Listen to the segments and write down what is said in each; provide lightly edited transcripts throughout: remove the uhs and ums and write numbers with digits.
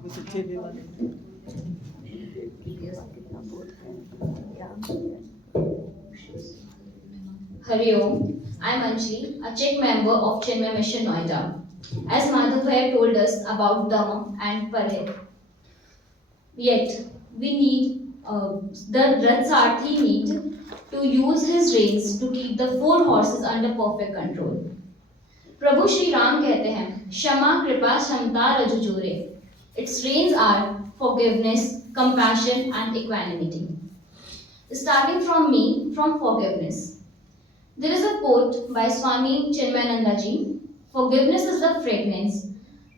Hari Om. I'm Anjali, a Czech member of Chinmay Mission Noida. As Madhav Bhai told us about Dhamma and Parhe, yet we need the Rathsathi need to use his reins to keep the four horses under perfect control. प्रभु श्री राम कहते हैं क्षमा कृपा क्षमता रजुजोरे. Its reins are forgiveness, compassion and equanimity. Starting from me, from forgiveness. There is a quote by Swami Chinmayananda ji. Forgiveness is the fragrance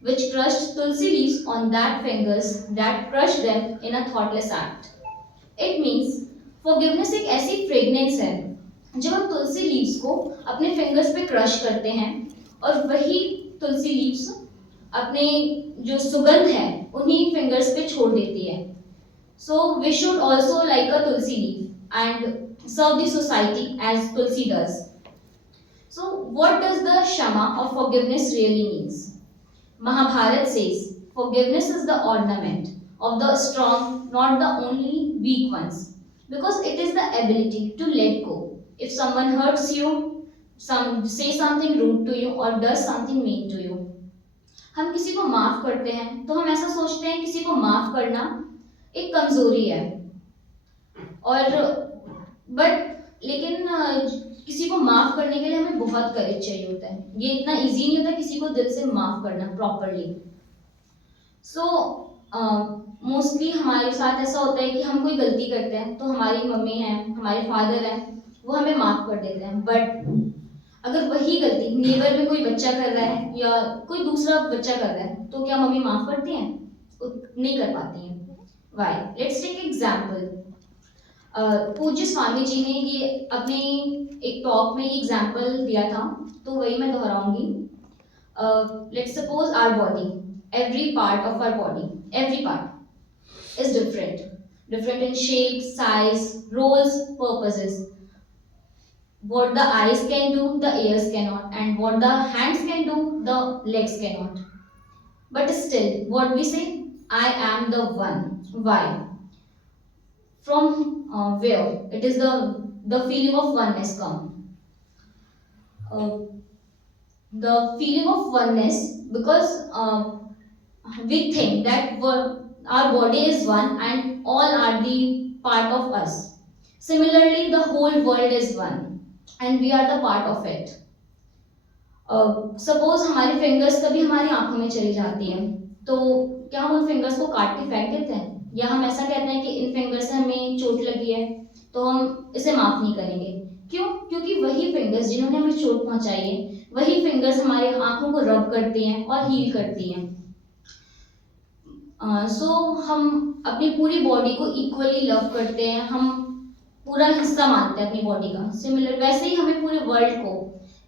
which crushed tulsi leaves on that fingers that crushed them in a thoughtless act. It means forgiveness एक ऐसी fragrance है जब हम तुलसी leaves को अपने fingers पे crush करते हैं और वही तुलसी leaves अपने जो सुगंध है उन्हीं fingers पे छोड़ देती है. So we should also like a tulsi leaf and serve the society as tulsi does. So what does the Shama or forgiveness really means? Mahabharata says forgiveness is the ornament of the strong, not the only weak ones, because it is the ability to let go. If someone hurts you, say something rude to you or does something mean to you, हम किसी को माफ करते हैं तो हम ऐसा सोचते हैं किसी को माफ करना एक कमजोरी है और लेकिन किसी को माफ करने के लिए हमें बहुत करेज चाहिए होता है. ये इतना इजी नहीं होता किसी को दिल से माफ करना प्रॉपरली. सो मोस्टली हमारे साथ ऐसा होता है कि हम कोई गलती करते हैं तो हमारी मम्मी है हमारे फादर है वो हमें माफ कर देते हैं. बट अगर वही गलती नेबर में कोई बच्चा कर रहा है या कोई दूसरा बच्चा कर रहा है तो क्या मम्मी माफ करती हैं? नहीं कर पाती हैं. Why? Let's take example. पूज्य स्वामी जी ने ये अपने एक टॉक में एग्जाम्पल दिया था तो वही मैं दोहराऊंगी. Let's suppose our body, every part of our body, every part is different in shape, size, roles, purposes. What the eyes can do, the ears cannot, and what the hands can do, the legs cannot. But still, what we say, I am the one. Why? From where? It is the feeling of oneness come. The feeling of oneness because we think that our body is one and all are the part of us. Similarly, the whole world is one and we are the part of it. Suppose हमारी फिंगर्स कभी हमारी आंखों में चली जाती हैं तो क्या हम उन फिंगर्स को काट के फेंक देते हैं या हम ऐसा कहते हैं कि इन फिंगर्स से हमें चोट लगी है तो हम इसे माफ नहीं करेंगे? क्यों? क्योंकि वही फिंगर्स जिन्होंने हमें चोट पहुंचाई है वही फिंगर्स हमारे आंखों को रब करती हैं और हील करती हैं. सो हम अपनी पूरी बॉडी को इक्वली लव करते हैं, हम पूरा हिस्सा मानते हैं अपनी बॉडी का. सिमिलर वैसे ही हमें पूरे वर्ल्ड को,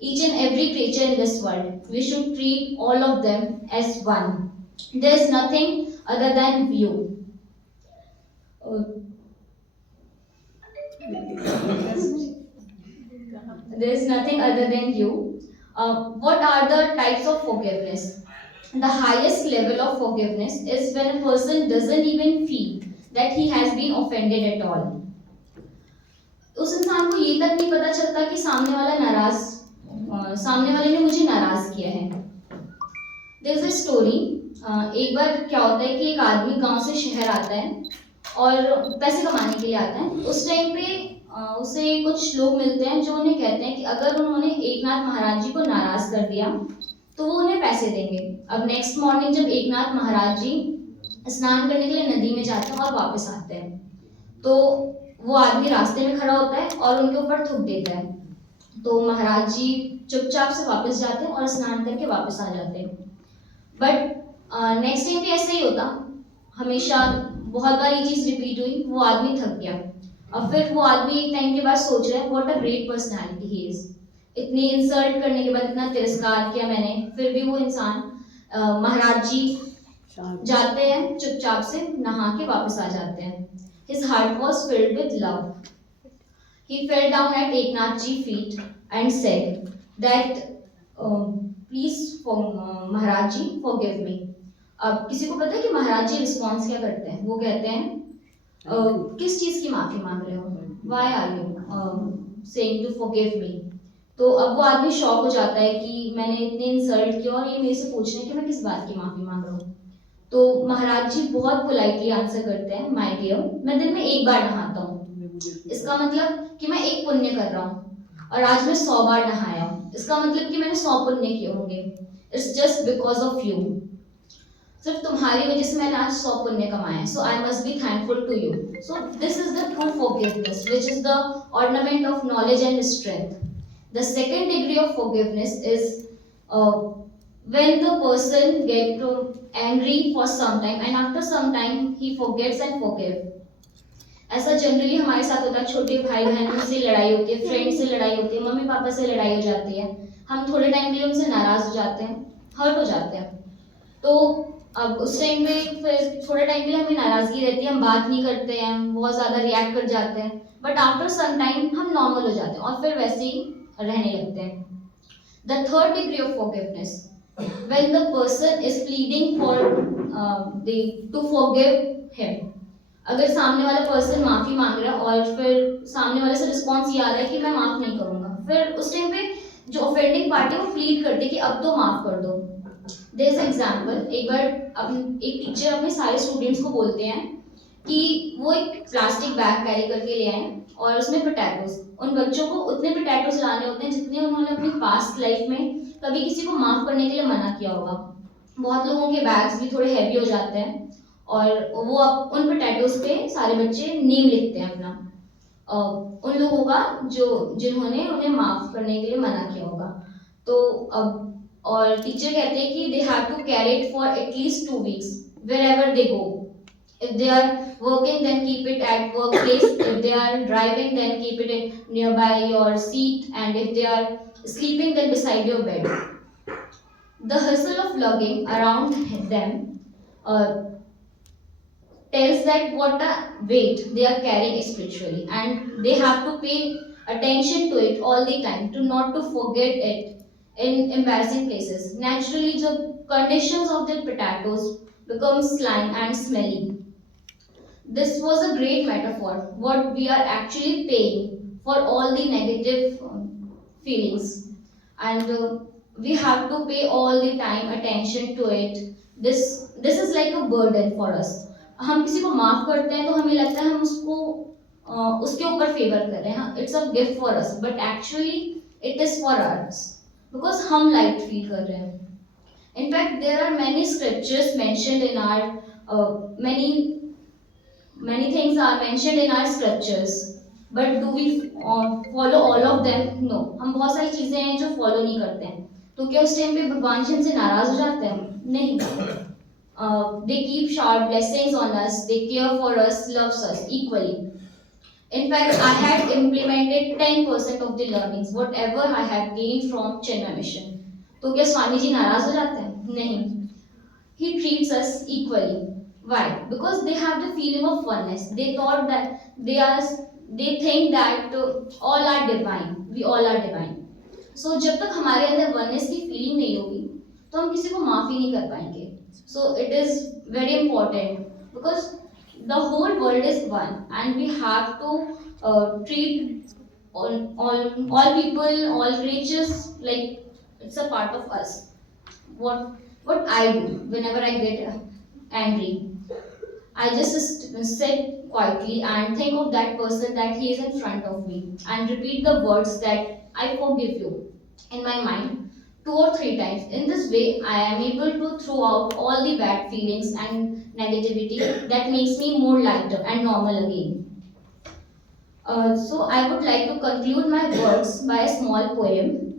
each and every creature in this world, we should treat all of them as one. There is nothing other than you. There is nothing other than you. What are the types of forgiveness? The highest level of forgiveness is when a person doesn't even feel that he has been offended at all. उस इंसान को ये तक नहीं पता चलता कि सामने वाले ने मुझे नाराज किया है. There is a story. एक बार क्या होता है कि एक आदमी गांव से शहर आता है और पैसे कमाने के लिए आता है. उस टाइम पे उसे कुछ लोग मिलते हैं जो उन्हें कहते हैं कि अगर उन्होंने एकनाथ महाराज जी को नाराज कर दिया तो वो उन्हें पैसे देंगे. अब नेक्स्ट मॉर्निंग जब एकनाथ महाराज जी स्नान करने के लिए नदी में जाते हैं और वापस आते हैं तो वो आदमी रास्ते में खड़ा होता है और उनके ऊपर थूक देता है. तो महाराज जी चुपचाप से वापस जाते हैं और स्नान करके वापस आ जाते हैं. बट नेक्स्ट टाइम भी ऐसा ही होता, हमेशा बहुत बार ये चीज़ रिपीट हुई. वो आदमी थक गया. अब फिर वो आदमी एक टाइम के बाद सोच रहा है what a great personality he is. इतनी इंसल्ट करने के बाद, इतना तिरस्कार किया मैंने, फिर भी वो इंसान महाराज जी जाते हैं चुपचाप से नहा के वापस आ जाते हैं. His heart was filled with love. He fell down at Eknath Ji's feet and said that, please, Maharaj Ji, forgive me. अब किसी को पता है कि महाराज जी रिस्पॉन्स क्या करते हैं? वो कहते हैं किस चीज की माफी मांग रहे हो? Why are you saying to forgive me? तो अब वो आदमी शॉक हो जाता है कि मैंने इतने इंसल्ट किया और ये मेरे से पूछ रहे हैं कि मैं किस बात की माफी मांग रहा हूँ। तो महाराज जी बहुत पोलाइटली आंसर करते हैं, माय डियर, मैं दिन में एक बार नहाता हूँ, इसका मतलब कि मैं एक पुण्य कर रहा हूँ, और आज मैं 100 बार नहाया हूँ, इसका मतलब कि मैंने 100 पुण्य किए होंगे। It's just because of you, सिर्फ तुम्हारी वजह से मैंने आज 100 पुण्य कमाए हैं, so I must be thankful to you. So this is the true forgiveness which is the ornament of knowledge and strength. The second degree of forgiveness is when the person get angry for some time and after some time he forgets and forgive. ऐसा जनरली हमारे साथ होता है, छोटे भाई बहनों से लड़ाई होती है, फ्रेंड से लड़ाई होती है, मम्मी पापा से लड़ाई हो जाती है, हम थोड़े टाइम के लिए उनसे नाराज हो जाते हैं, हर्ट हो जाते हैं। तो अब उस टाइम पे फिर थोड़े टाइम के लिए हमें नाराजगी रहती है, हम बात नहीं करते हैं, हम बहुत ज़्यादा रिएक्ट कर जाते हैं, बट आफ्टर सम टाइम हम नॉर्मल हो जाते हैं और फिर वैसे ही रहने लगते हैं। The third degree of forgiveness, when the person is pleading for to forgive him. अगर सामने वाला पर्सन माफी मांग रहा है और फिर सामने वाले से रिस्पॉन्स ये आ रहा है कि मैं माफ नहीं करूंगा, फिर उस टाइम पे जो ऑफेंडिंग पार्टी वो प्लीड करती है कि अब तो माफ कर दो। देयर इज एग्जांपल, एक बार एक टीचर अपने सारे स्टूडेंट्स को बोलते हैं कि वो एक प्लास्टिक बैग कैरी करके ले आए और उसमें पोटैटोज, उन बच्चों को उतने पोटैटोज लाने होते हैं जितने उन्होंने अपनी पास्ट लाइफ में कभी किसी को माफ करने के लिए मना किया होगा। बहुत लोगों के बैग्स भी थोड़े हैवी हो जाते हैं और वो अब उन पोटैटोज पे सारे बच्चे नेम लिखते हैं अपना, उन लोगों का जो जिन्होंने उन्हें माफ करने के लिए मना किया होगा। तो अब और टीचर कहते हैं कि they have to carry it for at least 2 weeks wherever they go. If they are working, then keep it at workplace. If they are driving, then keep it nearby your seat. And if they are sleeping, then beside your bed. The hustle of lugging around them tells that what a weight they are carrying spiritually, and they have to pay attention to it all the time to not to forget it in embarrassing places. Naturally, the conditions of the potatoes become slime and smelly. This was a great metaphor. What we are actually paying for all the negative feelings, and we have to pay all the time attention to it. This is like a burden for us. हम किसी को माफ करते हैं तो हमें लगता है हम उसको उसके ऊपर फेवर कर रहे हैं, it's a gift for us, but actually it is for us because हम लाइट फील कर रहे हैं. In fact, there are many scriptures mentioned in our many things are mentioned in our scriptures, but do we follow all of them? No. हम बहुत सारी चीजें हैं जो फॉलो नहीं करते हैं. तो क्या उस टाइम पे भगवान जी हमसे नाराज हो जाते हैं? नहीं. They keep shower blessings on us. They care for us, loves us equally. In fact, I had implemented 10% of the learnings, whatever I had gained from Chinmay Mission. तो क्या स्वामी जी नाराज हो जाते हैं? नहीं. He treats us equally. Why? Because they have the feeling of oneness. They thought that they think that all are divine. We all are divine. So जब तक हमारे अंदर oneness की feeling नहीं होगी, तो हम किसी को माफ ही नहीं कर पाएंगे. So it is very important because the whole world is one, and we have to treat all people, all creatures like it's a part of us. What I do whenever I get angry, I just sit quietly and think of that person that he is in front of me and repeat the words that I forgive you in my mind 2 or 3 times. In this way, I am able to throw out all the bad feelings and negativity that makes me more lighter and normal again. So I would like to conclude my words by a small poem.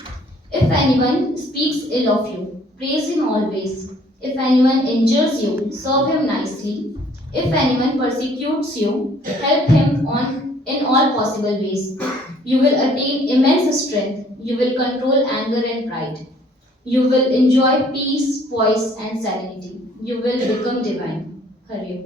If anyone speaks ill of you, praise him always. If anyone injures you, serve him nicely. If anyone persecutes you, help him in all possible ways. You will attain immense strength. You will control anger and pride. You will enjoy peace, poise, and serenity. You will become divine. Hari Om.